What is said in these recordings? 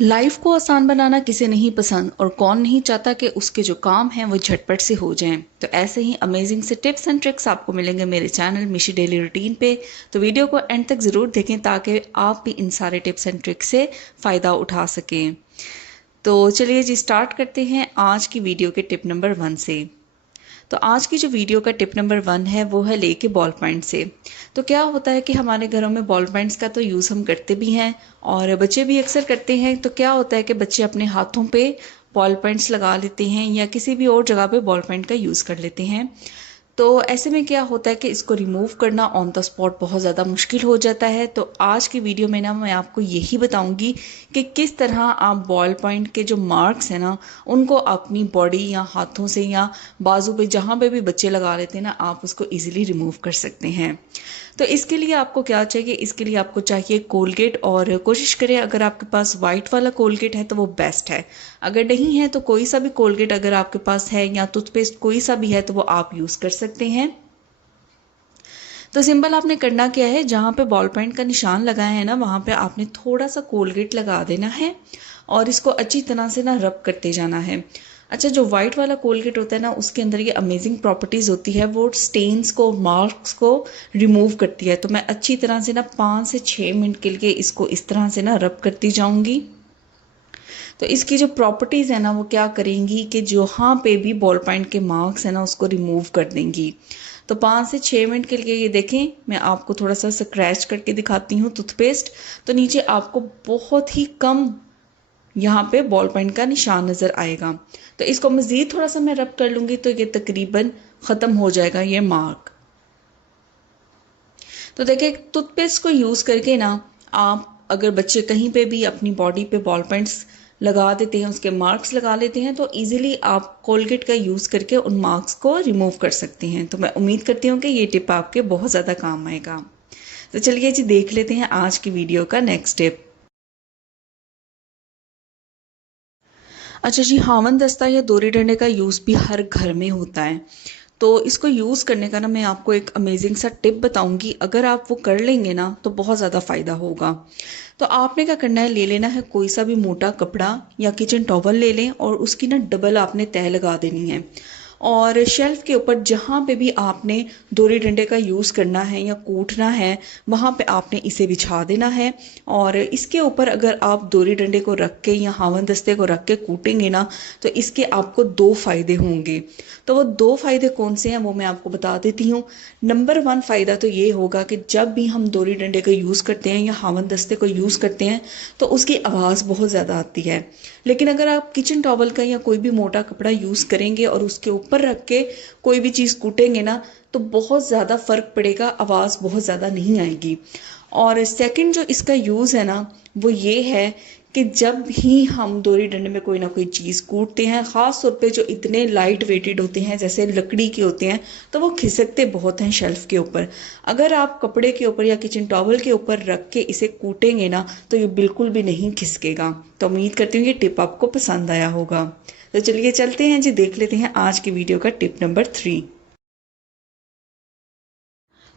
Life को आसान बनाना किसे नहीं पसंद और कौन नहीं चाहता कि उसके जो काम हैं वो झटपट से हो जाएं। तो ऐसे ही अमेजिंग से टिप्स एंड ट्रिक्स आपको मिलेंगे मेरे चैनल मिशी डेली रूटीन पे। तो वीडियो को एंड तक ज़रूर देखें ताकि आप भी इन सारे टिप्स एंड ट्रिक्स से फ़ायदा उठा सकें। तो चलिए जी स्टार्ट करते हैं आज की वीडियो के टिप नंबर 1 से। तो आज की जो वीडियो का टिप नंबर 1 है वो है लेके बॉल पॉइंट से। तो क्या होता है कि हमारे घरों में बॉल पॉइंट्स का तो यूज़ हम करते भी हैं और बच्चे भी अक्सर करते हैं। तो क्या होता है कि बच्चे अपने हाथों पे बॉल पॉइंट्स लगा लेते हैं या किसी भी और जगह पे बॉल पॉइंट का यूज़ कर लेते हैं। तो ऐसे में क्या होता है कि इसको रिमूव करना ऑन द स्पॉट बहुत ज़्यादा मुश्किल हो जाता है। तो आज की वीडियो में ना मैं आपको यही बताऊंगी कि किस तरह आप बॉल पॉइंट के जो मार्क्स हैं ना उनको अपनी बॉडी या हाथों से या बाजू पे जहाँ पे भी बच्चे लगा लेते हैं ना आप उसको इजीली रिमूव कर सकते हैं। तो इसके लिए आपको क्या चाहिए, इसके लिए आपको चाहिए कोलगेट। और कोशिश करें अगर आपके पास वाइट वाला कोलगेट है तो वो बेस्ट है। अगर नहीं है तो कोई सा भी कोलगेट अगर आपके पास है या टूथपेस्ट कोई सा भी है तो वो आप यूज़ कर सकते हैं। तो सिंपल आपने करना क्या है, जहाँ पे बॉल पॉइंट का निशान लगाया है ना वहाँ पे आपने थोड़ा सा कोलगेट लगा देना है और इसको अच्छी तरह से ना रब करते जाना है। अच्छा, जो वाइट वाला कोलगेट होता है ना उसके अंदर ये अमेजिंग प्रॉपर्टीज़ होती है, वो स्टेन्स को मार्क्स को रिमूव करती है। तो मैं अच्छी तरह से ना 5 से 6 मिनट के लिए इसको इस तरह से ना रब करती जाऊंगी। तो इसकी जो प्रॉपर्टीज़ है ना वो क्या करेंगी कि जहाँ पे भी बॉल पॉइंट के मार्क्स है ना उसको रिमूव कर देंगी। तो 5 से 6 मिनट के लिए ये देखें, मैं आपको थोड़ा सा स्क्रैच करके दिखाती हूँ टूथपेस्ट। तो नीचे आपको बहुत ही कम यहाँ पे बॉल पॉइंट का निशान नज़र आएगा। तो इसको मज़ीद थोड़ा सा मैं रब कर लूँगी तो ये तकरीबन ख़त्म हो जाएगा ये मार्क। तो देखिए टूथपेस्ट को यूज़ करके ना आप अगर बच्चे कहीं पे भी अपनी बॉडी पे बॉल पेंट्स लगा देते हैं, उसके मार्क्स लगा लेते हैं, तो इजीली आप कोलगेट का यूज़ करके उन मार्क्स को रिमूव कर सकते हैं। तो मैं उम्मीद करती हूँ कि ये टिप आपके बहुत ज़्यादा काम आएगा। तो चलिए जी देख लेते हैं आज की वीडियो का नेक्स्ट टिप। अच्छा जी, हावन दस्ता या दोरी डंडे का यूज़ भी हर घर में होता है। तो इसको यूज़ करने का ना मैं आपको एक अमेजिंग सा टिप बताऊंगी। अगर आप वो कर लेंगे ना तो बहुत ज़्यादा फ़ायदा होगा। तो आपने क्या करना है, ले लेना है कोई सा भी मोटा कपड़ा या किचन टॉवल ले लें और उसकी ना डबल आपने तह लगा देनी है। और शेल्फ के ऊपर जहाँ पे भी आपने दोरी डंडे का यूज़ करना है या कूटना है वहाँ पे आपने इसे बिछा देना है। और इसके ऊपर अगर आप दोरी डंडे को रख के या हावन दस्ते को रख के कूटेंगे ना तो इसके आपको 2 फ़ायदे होंगे। तो वो 2 फ़ायदे कौन से हैं वो मैं आपको बता देती हूँ। नंबर 1 फ़ायदा तो ये होगा कि जब भी हम दोरी डंडे का यूज़ करते हैं या हावन दस्ते को यूज़ करते हैं तो उसकी आवाज़ बहुत ज़्यादा आती है। लेकिन अगर आप किचन टॉवल का या कोई भी मोटा कपड़ा यूज़ करेंगे और उसके ऊपर रख के कोई भी चीज़ कूटेंगे ना तो बहुत ज़्यादा फ़र्क पड़ेगा, आवाज़ बहुत ज़्यादा नहीं आएगी। और सेकंड जो इसका यूज़ है ना वो ये है कि जब भी हम दोरी डंडे में कोई ना कोई चीज़ कूटते हैं, ख़ास तौर पे जो इतने लाइट वेटेड होते हैं जैसे लकड़ी के होते हैं, तो वो खिसकते बहुत हैं शेल्फ के ऊपर। अगर आप कपड़े के ऊपर या किचन टॉवल के ऊपर रख के इसे कूटेंगे ना तो ये बिल्कुल भी नहीं खिसकेगा। तो उम्मीद करती हूँ ये टिप आपको पसंद आया होगा। तो चलिए चलते हैं जी, देख लेते हैं आज की वीडियो का टिप नंबर 3।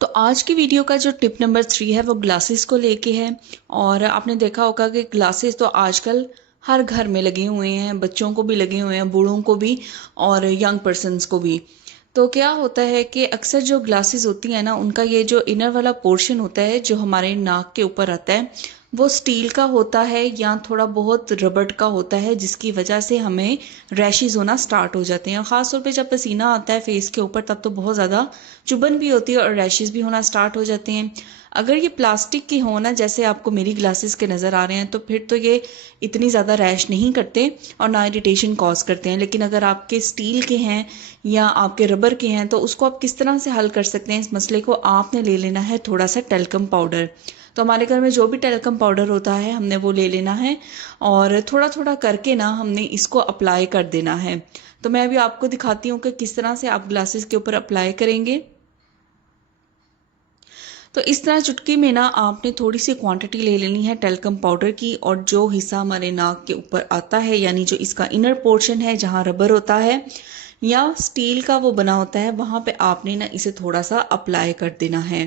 तो आज की वीडियो का जो टिप नंबर 3 है वो ग्लासेस को लेके है। और आपने देखा होगा कि ग्लासेस तो आजकल हर घर में लगे हुए हैं, बच्चों को भी लगे हुए हैं, बूढ़ों को भी और यंग पर्सन्स को भी। तो क्या होता है कि अक्सर जो ग्लासेस होती हैं ना उनका ये जो इनर वाला पोर्शन होता है जो हमारे नाक के ऊपर आता है वो स्टील का होता है या थोड़ा बहुत रबड़ का होता है, जिसकी वजह से हमें रैशेज होना स्टार्ट हो जाते हैं। ख़ास तौर पे जब पसीना आता है फेस के ऊपर तब तो बहुत ज़्यादा चुभन भी होती है और रैशेज भी होना स्टार्ट हो जाते हैं। अगर ये प्लास्टिक की हो ना, जैसे आपको मेरी ग्लासेस के नज़र आ रहे हैं, तो फिर तो ये इतनी ज़्यादा रैश नहीं करते और ना इरिटेशन कॉज करते हैं। लेकिन अगर आपके स्टील के हैं या आपके रबर के हैं तो उसको आप किस तरह से हल कर सकते हैं इस मसले को, आपने ले लेना है थोड़ा सा टेल्कम पाउडर। तो हमारे घर में जो भी टेल्कम पाउडर होता है हमने वो ले लेना है और थोड़ा थोड़ा करके ना हमने इसको अप्लाई कर देना है। तो मैं अभी आपको दिखाती हूँ कि किस तरह से आप ग्लासेस के ऊपर अप्लाई करेंगे। तो इस तरह चुटकी में ना आपने थोड़ी सी क्वांटिटी ले लेनी है टेल्कम पाउडर की, और जो हिस्सा हमारे नाक के ऊपर आता है यानी जो इसका इनर पोर्शन है जहाँ रबर होता है या स्टील का वो बना होता है वहाँ पे आपने ना इसे थोड़ा सा अप्लाई कर देना है।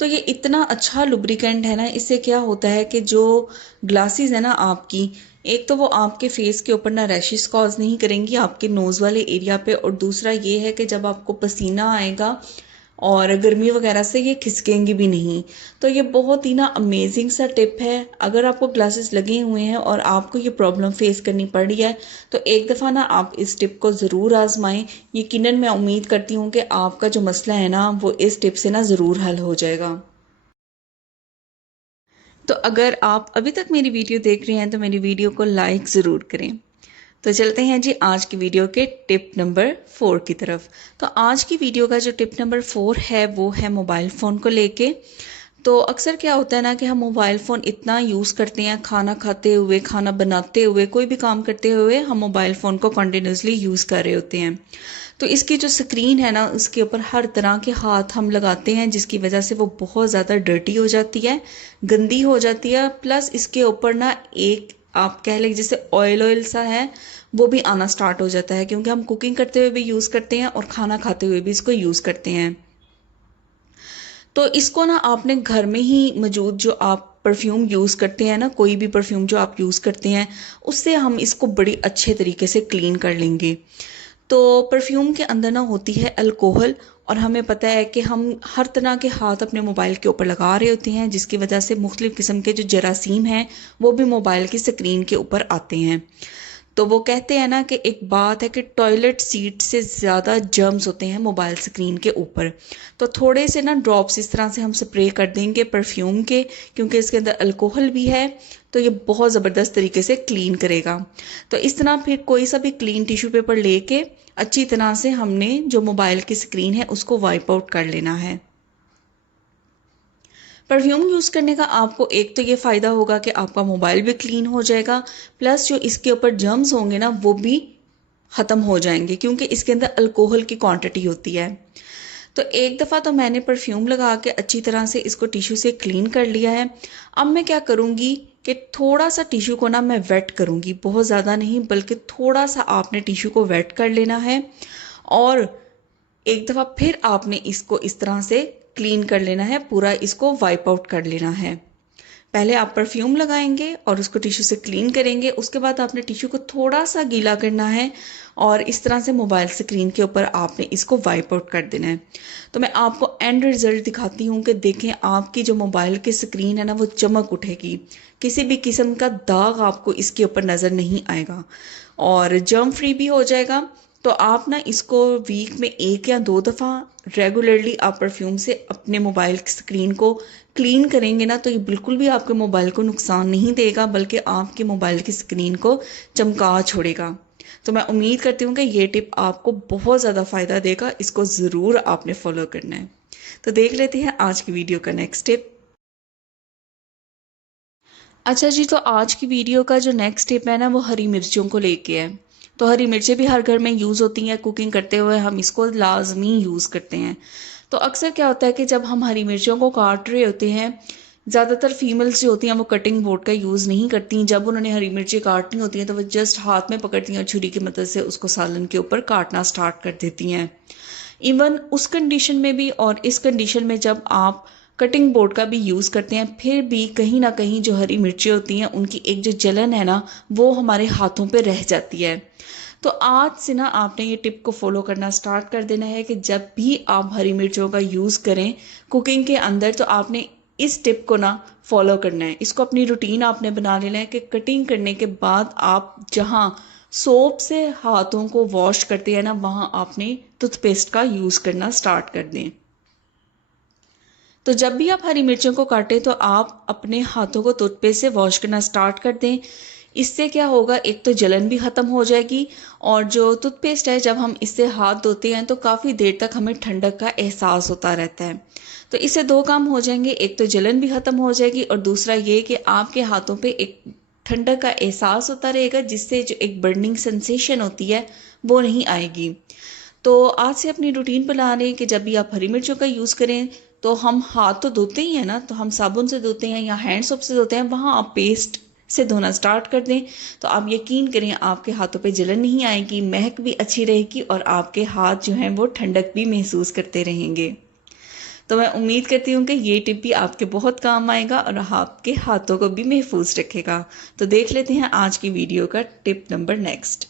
तो ये इतना अच्छा लुब्रिकेंट है ना, इससे क्या होता है कि जो ग्लासेस है ना आपकी, एक तो वो आपके फेस के ऊपर ना रैशेस कॉज नहीं करेंगी आपके नोज़ वाले एरिया पे, और दूसरा ये है कि जब आपको पसीना आएगा और गर्मी वगैरह से ये खिसकेंगी भी नहीं। तो ये बहुत ही ना अमेजिंग सा टिप है। अगर आपको ग्लासेस लगे हुए हैं और आपको ये प्रॉब्लम फेस करनी पड़ रही है तो एक दफ़ा ना आप इस टिप को ज़रूर आजमाएं। यकीनन मैं उम्मीद करती हूँ कि आपका जो मसला है ना वो इस टिप से ना ज़रूर हल हो जाएगा। तो अगर आप अभी तक मेरी वीडियो देख रहे हैं तो मेरी वीडियो को लाइक ज़रूर करें। तो चलते हैं जी आज की वीडियो के टिप नंबर 4 की तरफ। तो आज की वीडियो का जो टिप नंबर 4 है वो है मोबाइल फ़ोन को लेके। तो अक्सर क्या होता है ना कि हम मोबाइल फ़ोन इतना यूज़ करते हैं, खाना खाते हुए, खाना बनाते हुए, कोई भी काम करते हुए हम मोबाइल फ़ोन को कंटिन्यूसली यूज़ कर रहे होते हैं। तो इसकी जो स्क्रीन है ना उसके ऊपर हर तरह के हाथ हम लगाते हैं, जिसकी वजह से वो बहुत ज़्यादा डर्टी हो जाती है, गंदी हो जाती है। प्लस इसके ऊपर ना एक आप कह लें जैसे ऑयल ऑयल सा है वो भी आना स्टार्ट हो जाता है, क्योंकि हम कुकिंग करते हुए भी यूज़ करते हैं और खाना खाते हुए भी इसको यूज़ करते हैं। तो इसको ना आपने घर में ही मौजूद जो आप परफ्यूम यूज़ करते हैं ना, कोई भी परफ्यूम जो आप यूज़ करते हैं उससे हम इसको बड़ी अच्छे तरीके से क्लीन कर लेंगे। तो परफ्यूम के अंदर ना होती है अल्कोहल, और हमें पता है कि हम हर तरह के हाथ अपने मोबाइल के ऊपर लगा रहे होते हैं, जिसकी वजह से मुख्तलिफ़ किस्म के जो जरासीम हैं वो भी मोबाइल की स्क्रीन के ऊपर आते हैं। तो वो कहते हैं ना कि एक बात है कि टॉयलेट सीट से ज़्यादा जर्म्स होते हैं मोबाइल स्क्रीन के ऊपर। तो थोड़े से ना ड्रॉप्स इस तरह से हम स्प्रे कर देंगे परफ्यूम के, क्योंकि इसके अंदर अल्कोहल भी है, तो ये बहुत ज़बरदस्त तरीके से क्लीन करेगा। तो इस तरह फिर कोई सा भी क्लीन टिश्यू पेपर लेके अच्छी तरह से हमने जो मोबाइल की स्क्रीन है उसको वाइप आउट कर लेना है। परफ्यूम यूज़ करने का आपको एक तो ये फ़ायदा होगा कि आपका मोबाइल भी क्लीन हो जाएगा, प्लस जो इसके ऊपर जर्म्स होंगे ना वो भी ख़त्म हो जाएंगे, क्योंकि इसके अंदर अल्कोहल की क्वांटिटी होती है। तो एक दफ़ा तो मैंने परफ्यूम लगा के अच्छी तरह से इसको टिश्यू से क्लीन कर लिया है। अब मैं क्या करूँगी कि थोड़ा सा टिश्यू को ना मैं वेट करूँगी, बहुत ज़्यादा नहीं बल्कि थोड़ा सा आपने टिश्यू को वेट कर लेना है, और एक दफ़ा फिर आपने इसको इस तरह से क्लीन कर लेना है, पूरा इसको वाइप आउट कर लेना है। पहले आप परफ्यूम लगाएंगे और उसको टिश्यू से क्लीन करेंगे, उसके बाद आपने टिश्यू को थोड़ा सा गीला करना है और इस तरह से मोबाइल स्क्रीन के ऊपर आपने इसको वाइप आउट कर देना है। तो मैं आपको एंड रिजल्ट दिखाती हूँ कि देखें आपकी जो मोबाइल की स्क्रीन है ना वो चमक उठेगी, किसी भी किस्म का दाग आपको इसके ऊपर नज़र नहीं आएगा और जर्म फ्री भी हो जाएगा। तो आप ना इसको वीक में 1 या 2 दफ़ा रेगुलरली आप परफ्यूम से अपने मोबाइल की स्क्रीन को क्लीन करेंगे ना, तो ये बिल्कुल भी आपके मोबाइल को नुकसान नहीं देगा, बल्कि आपके मोबाइल की स्क्रीन को चमका छोड़ेगा। तो मैं उम्मीद करती हूँ कि ये टिप आपको बहुत ज़्यादा फ़ायदा देगा, इसको ज़रूर आपने फॉलो करना है। तो देख लेते हैं आज की वीडियो का नेक्स्ट टिप। अच्छा जी, तो आज की वीडियो का जो नेक्स्ट टिप है ना वो हरी मिर्चों को लेके है। तो हरी मिर्चें भी हर घर में यूज़ होती हैं, कुकिंग करते हुए हम इसको लाजमी यूज़ करते हैं। तो अक्सर क्या होता है कि जब हम हरी मिर्चों को काट रहे होते हैं, ज़्यादातर फीमेल्स जो होती हैं वो कटिंग बोर्ड का यूज़ नहीं करती। जब उन्होंने हरी मिर्ची काटनी होती हैं तो वो जस्ट हाथ में पकड़ती हैं और छुरी की मदद से उसको सालन के ऊपर काटना स्टार्ट कर देती हैं। इवन उस कंडीशन में भी और इस कंडीशन में जब आप कटिंग बोर्ड का भी यूज़ करते हैं, फिर भी कहीं ना कहीं जो हरी मिर्ची होती हैं उनकी एक जो जलन है ना वो हमारे हाथों पे रह जाती है। तो आज से ना आपने ये टिप को फॉलो करना स्टार्ट कर देना है कि जब भी आप हरी मिर्चों का यूज़ करें कुकिंग के अंदर, तो आपने इस टिप को ना फॉलो करना है। इसको अपनी रूटीन आपने बना लेना है कि कटिंग करने के बाद आप जहाँ सोप से हाथों को वॉश करते हैं ना वहाँ आपने टूथपेस्ट का यूज़ करना स्टार्ट कर दें। तो जब भी आप हरी मिर्चों को काटें तो आप अपने हाथों को टूथपेस्ट से वॉश करना स्टार्ट कर दें। इससे क्या होगा, एक तो जलन भी ख़त्म हो जाएगी, और जो टूथपेस्ट है जब हम इससे हाथ धोते हैं तो काफ़ी देर तक हमें ठंडक का एहसास होता रहता है। तो इससे 2 काम हो जाएंगे, एक तो जलन भी ख़त्म हो जाएगी और दूसरा ये कि आपके हाथों पे एक ठंडक का एहसास होता रहेगा, जिससे जो एक बर्निंग सेंसेशन होती है वो नहीं आएगी। तो आज से अपनी रूटीन बना लें कि जब भी आप हरी मिर्चों का यूज़ करें तो हम हाथ तो धोते ही हैं ना, तो हम साबुन से धोते हैं या हैंड सोप से धोते हैं, वहाँ आप पेस्ट से धोना स्टार्ट कर दें। तो आप यकीन करें आपके हाथों पे जलन नहीं आएगी, महक भी अच्छी रहेगी और आपके हाथ जो हैं वो ठंडक भी महसूस करते रहेंगे। तो मैं उम्मीद करती हूँ कि ये टिप भी आपके बहुत काम आएगा और आपके हाथों को भी महफूज रखेगा। तो देख लेते हैं आज की वीडियो का टिप नंबर नेक्स्ट।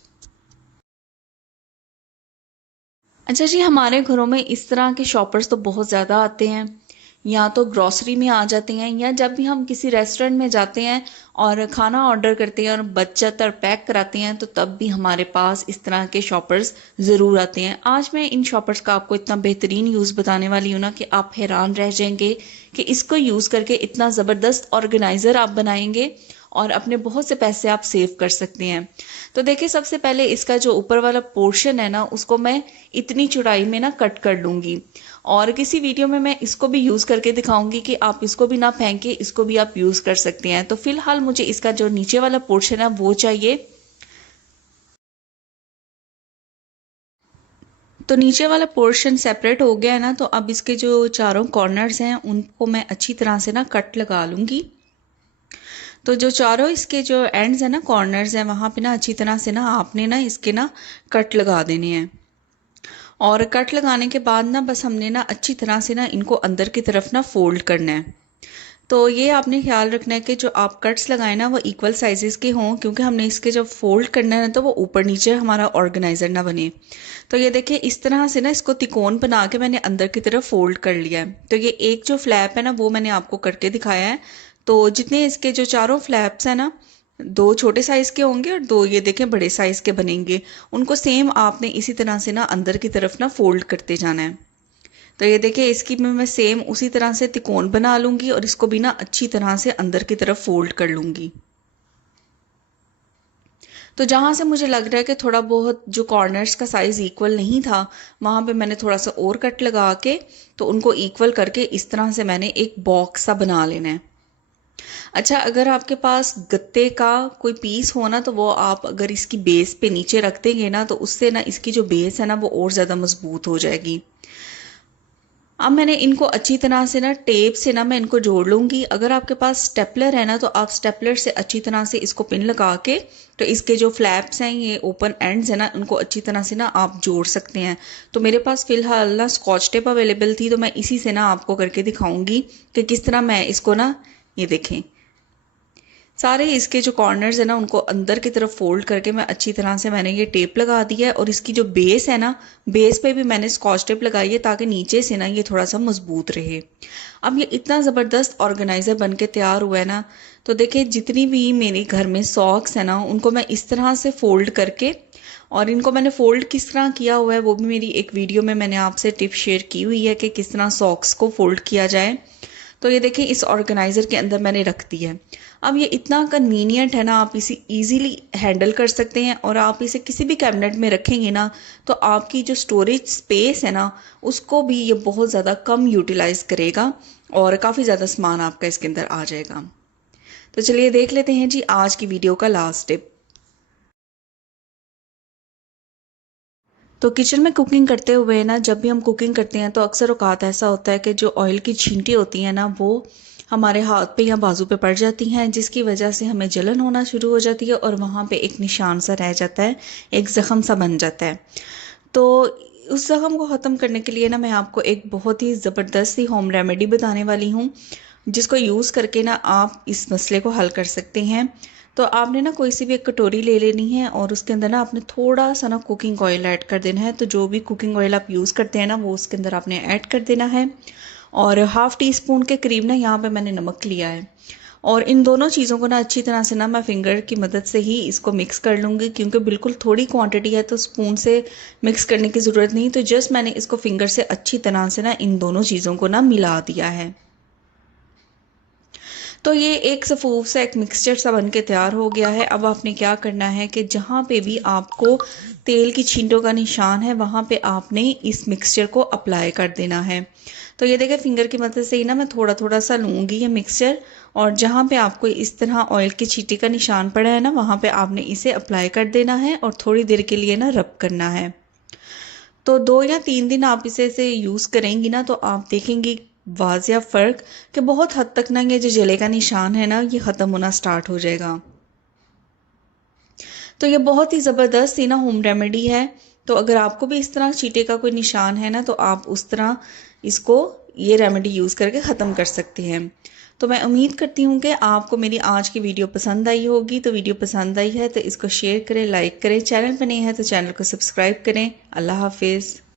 अच्छा जी, हमारे घरों में इस तरह के शॉपर्स तो बहुत ज़्यादा आते हैं, या तो ग्रॉसरी में आ जाते हैं, या जब भी हम किसी रेस्टोरेंट में जाते हैं और खाना ऑर्डर करते हैं और बच जाता है और पैक कराते हैं, तो तब भी हमारे पास इस तरह के शॉपर्स ज़रूर आते हैं। आज मैं इन शॉपर्स का आपको इतना बेहतरीन यूज़ बताने वाली हूँ ना कि आप हैरान रह जाएंगे कि इसको यूज़ करके इतना ज़बरदस्त ऑर्गेनाइज़र आप बनाएंगे और अपने बहुत से पैसे आप सेव कर सकते हैं। तो देखिए, सबसे पहले इसका जो ऊपर वाला पोर्शन है ना, उसको मैं इतनी चौड़ाई में ना कट कर लूँगी, और किसी वीडियो में मैं इसको भी यूज़ करके दिखाऊंगी कि आप इसको भी ना फेंके, इसको भी आप यूज़ कर सकते हैं। तो फिलहाल मुझे इसका जो नीचे वाला पोर्शन है वो चाहिए। तो नीचे वाला पोर्शन सेपरेट हो गया है ना, तो अब इसके जो चारों कॉर्नर्स हैं उनको मैं अच्छी तरह से ना कट लगा लूँगी। तो जो चारों इसके जो एंड्स हैं ना, कॉर्नर्स हैं, वहाँ पे ना अच्छी तरह से ना आपने ना इसके ना कट लगा देने हैं। और कट लगाने के बाद ना बस हमने ना अच्छी तरह से ना इनको अंदर की तरफ ना फोल्ड करना है। तो ये आपने ख्याल रखना है कि जो आप कट्स लगाए ना वो इक्वल साइजेस के हों, क्योंकि हमने इसके जब फोल्ड करना है ना तो वो ऊपर नीचे हमारा ऑर्गेनाइजर ना बने। तो ये देखिए, इस तरह से ना इसको तिकोन बना के मैंने अंदर की तरफ फोल्ड कर लिया है। तो ये एक जो फ्लैप है ना वो मैंने आपको करके दिखाया है। तो जितने इसके जो चारों फ्लैप्स हैं ना, दो छोटे साइज के होंगे और दो ये देखें बड़े साइज के बनेंगे, उनको सेम आपने इसी तरह से ना अंदर की तरफ ना फोल्ड करते जाना है। तो ये देखिए, इसकी मैं सेम उसी तरह से तिकोन बना लूंगी और इसको भी ना अच्छी तरह से अंदर की तरफ फोल्ड कर लूंगी। तो जहां से मुझे लग रहा है कि थोड़ा बहुत जो कॉर्नर्स का साइज इक्वल नहीं था, वहां पे मैंने थोड़ा सा और कट लगा के तो उनको इक्वल करके इस तरह से मैंने एक बॉक्स सा बना लेना है। अच्छा, अगर आपके पास गत्ते का कोई पीस हो ना, तो वो आप अगर इसकी बेस पे नीचे रख देंगे ना, तो उससे ना इसकी जो बेस है ना वो और ज़्यादा मजबूत हो जाएगी। अब मैंने इनको अच्छी तरह से ना टेप से ना मैं इनको जोड़ लूँगी। अगर आपके पास स्टेपलर है ना, तो आप स्टेपलर से अच्छी तरह से इसको पिन लगा के तो इसके जो फ्लैप्स हैं, ये ओपन एंड्स है ना, उनको अच्छी तरह से ना आप जोड़ सकते हैं। तो मेरे पास फ़िलहाल ना स्कॉच टेप अवेलेबल थी, तो मैं इसी से ना आपको करके दिखाऊंगी कि किस तरह मैं इसको ना, ये देखें, सारे इसके जो कॉर्नर्स है ना उनको अंदर की तरफ फोल्ड करके मैं अच्छी तरह से मैंने ये टेप लगा दी है। और इसकी जो बेस है ना, बेस पे भी मैंने स्कॉच टेप लगाई है ताकि नीचे से ना ये थोड़ा सा मजबूत रहे। अब ये इतना ज़बरदस्त ऑर्गेनाइज़र बन के तैयार हुआ है ना। तो देखिए, जितनी भी मेरे घर में सॉक्स है ना उनको मैं इस तरह से फोल्ड करके, और इनको मैंने फोल्ड किस तरह किया हुआ है वो भी मेरी एक वीडियो में मैंने आपसे टिप शेयर की हुई है कि किस तरह सॉक्स को फोल्ड किया जाए। तो ये देखिए, इस ऑर्गेनाइज़र के अंदर मैंने रख दी है। अब ये इतना कन्वीनियंट है ना, आप इसे इजीली हैंडल कर सकते हैं और आप इसे किसी भी कैबिनेट में रखेंगे ना, तो आपकी जो स्टोरेज स्पेस है ना उसको भी ये बहुत ज़्यादा कम यूटिलाइज करेगा और काफ़ी ज़्यादा सामान आपका इसके अंदर आ जाएगा। तो चलिए देख लेते हैं जी आज की वीडियो का लास्ट टिप। तो किचन में कुकिंग करते हुए ना, जब भी हम कुकिंग करते हैं तो अक्सर औकात ऐसा होता है कि जो ऑयल की छींटे होती हैं ना वो हमारे हाथ पे या बाजू पे पड़ जाती हैं, जिसकी वजह से हमें जलन होना शुरू हो जाती है और वहाँ पे एक निशान सा रह जाता है, एक ज़ख़म सा बन जाता है। तो उस ज़ख़म को ख़त्म करने के लिए ना मैं आपको एक बहुत ही ज़बरदस्त सी होम रेमेडी बताने वाली हूँ, जिसको यूज़ करके ना आप इस मसले को हल कर सकते हैं। तो आपने ना कोई सी भी एक कटोरी ले लेनी है और उसके अंदर ना आपने थोड़ा सा ना कुकिंग ऑयल ऐड कर देना है। तो जो भी कुकिंग ऑयल आप यूज़ करते हैं ना वो उसके अंदर आपने ऐड कर देना है। और हाफ़ टी स्पून के करीब ना यहाँ पे मैंने नमक लिया है। और इन दोनों चीज़ों को ना अच्छी तरह से ना मैं फिंगर की मदद से ही इसको मिक्स कर लूँगी, क्योंकि बिल्कुल थोड़ी क्वांटिटी है तो स्पून से मिक्स करने की ज़रूरत नहीं। तो जस्ट मैंने इसको फिंगर से अच्छी तरह से ना इन दोनों चीज़ों को ना मिला दिया है। तो ये एक सफूफ सा एक मिक्सचर सा बन के तैयार हो गया है। अब आपने क्या करना है कि जहाँ पे भी आपको तेल की छींटों का निशान है वहाँ पे आपने इस मिक्सचर को अप्लाई कर देना है। तो ये देखिए, फिंगर की मदद से ही ना मैं थोड़ा थोड़ा सा लूँगी ये मिक्सचर, और जहाँ पे आपको इस तरह ऑयल की छींटे का निशान पड़ा है ना वहाँ पे आपने इसे अप्लाई कर देना है और थोड़ी देर के लिए ना रब करना है। तो 2 या 3 दिन आप इसे यूज़ करेंगी ना तो आप देखेंगी वाज़िया फ़र्क कि बहुत हद तक ना ये जो जले का निशान है ना ये ख़त्म होना स्टार्ट हो जाएगा। तो ये बहुत ही ज़बरदस्त सी ना होम रेमेडी है। तो अगर आपको भी इस तरह चीटे का कोई निशान है ना तो आप उस तरह इसको ये रेमेडी यूज़ करके ख़त्म कर सकते हैं। तो मैं उम्मीद करती हूँ कि आपको मेरी आज की वीडियो पसंद आई होगी। तो वीडियो पसंद आई है तो इसको शेयर करें, लाइक करें, चैनल पर नए हैं तो चैनल को सब्सक्राइब करें। अल्लाह हाफिज़।